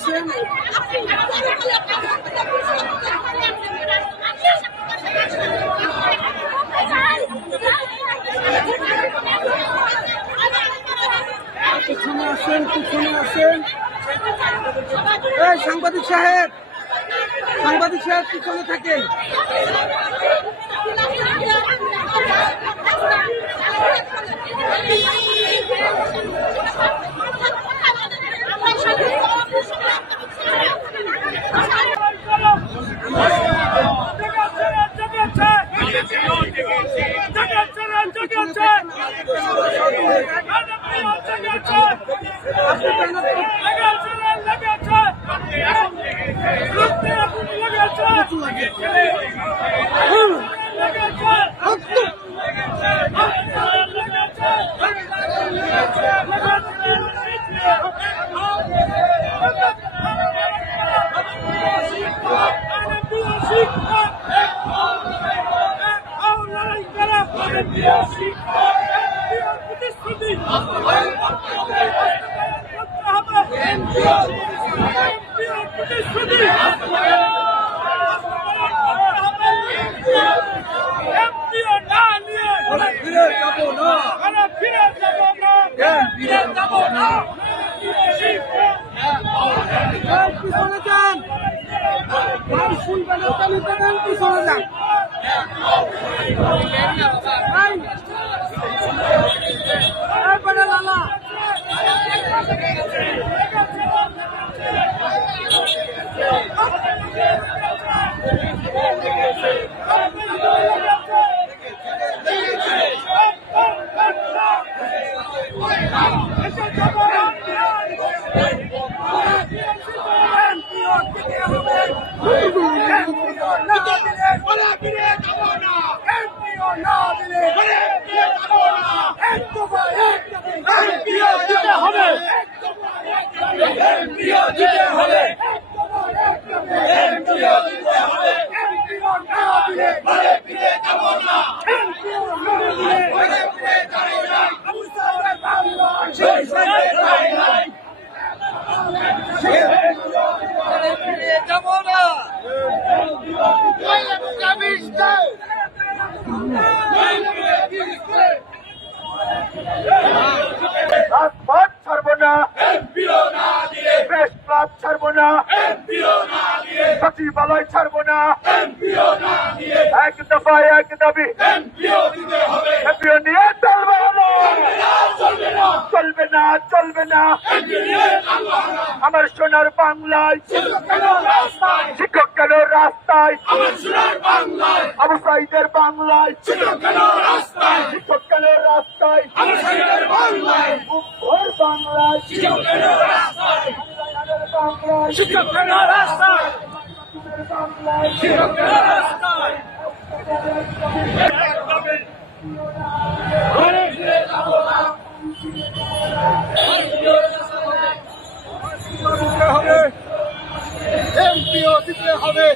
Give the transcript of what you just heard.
আসেন। পিছনে আসেন, পিছনে আসেন। এই সাংবাদিক সাহেব, সাংবাদিক সাহেব পিছনে থাকেন। পিছনে যান, শুনবেন পিছনে যান। রাজপথ ছাড়বো না, প্রেস ক্লাব ছাড়বো না, সচিবালয় ছাড়বো না, এক দফায় এক দাবি এমপিও নিয়ে চলবে না, চলবে না। আমার সোনার বাংলায় শিক্ষক কেন রাস্তায়, আবু সাইদের বাংলায় শিক্ষক কেন রাস্তায়, ভোর বাংলায় শিক্ষক কেন রাস্তায়, এমপিও দিতে হবে।